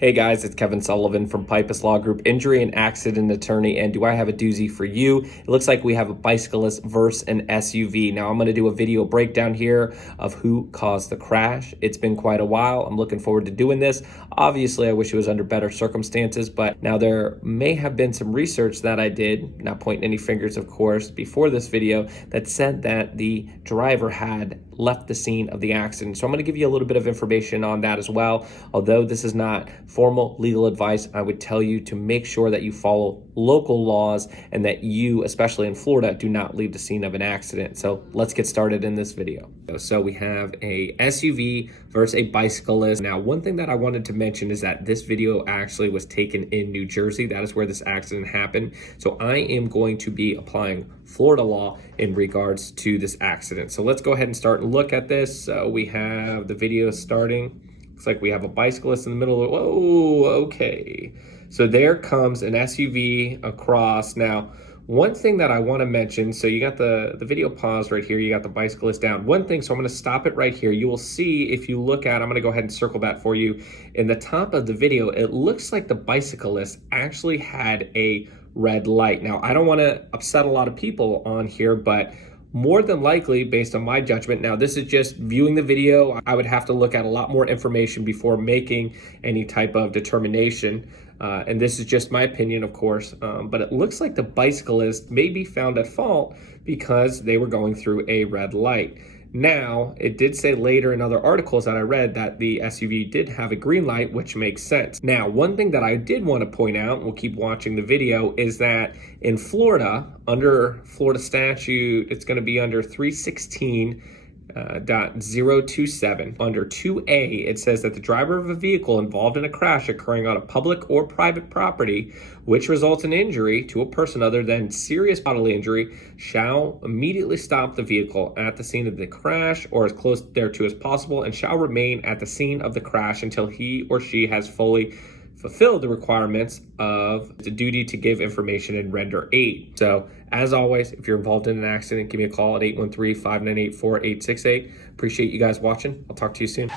Hey guys, it's Kevin Sullivan from Pipas Law Group, injury and accident attorney, and do I have a doozy for you? It looks like we have a bicyclist versus an SUV. Now I'm going to do a video breakdown here of who caused the crash. It's been quite a while. I'm looking forward to doing this. Obviously, I wish it was under better circumstances, but now there may have been some research that I did, not pointing any fingers of course, before this video that said that the driver had left the scene of the accident. So I'm going to give you a little bit of information on that as well. Although this is not formal legal advice, I would tell you to make sure that you follow local laws and that you, especially in Florida, do not leave the scene of an accident. So let's get started in this video. So we have a SUV versus a bicyclist. Now, one thing that I wanted to mention is that this video actually was taken in New Jersey. That is where this accident happened. So I am going to be applying Florida law in regards to this accident. So let's go ahead and start and look at this. So we have the video starting. Looks like we have a bicyclist in the middle of, whoa, okay. So there comes an SUV across. Now, one thing that I want to mention, so you got the video paused right here, you got the bicyclist down. One thing, so I'm going to stop it right here. You will see, if you look at, I'm going to go ahead and circle that for you. In the top of the video, it looks like the bicyclist actually had a red light. Now, I don't want to upset a lot of people on here, but more than likely, based on my judgment, now this is just viewing the video, I would have to look at a lot more information before making any type of determination. And this is just my opinion, of course, but it looks like the bicyclist may be found at fault because they were going through a red light. Now, it did say later in other articles that I read that the SUV did have a green light, which makes sense. Now, one thing that I did want to point out, and we'll keep watching the video, is that in Florida, under Florida Statute, it's going to be under 316.027. Under 2A, it says that the driver of a vehicle involved in a crash occurring on a public or private property which results in injury to a person other than serious bodily injury shall immediately stop the vehicle at the scene of the crash or as close thereto as possible and shall remain at the scene of the crash until he or she has fully fulfilled the requirements of the duty to give information and render aid. So as always, if you're involved in an accident, give me a call at 813-598-4868. Appreciate you guys watching. I'll talk to you soon.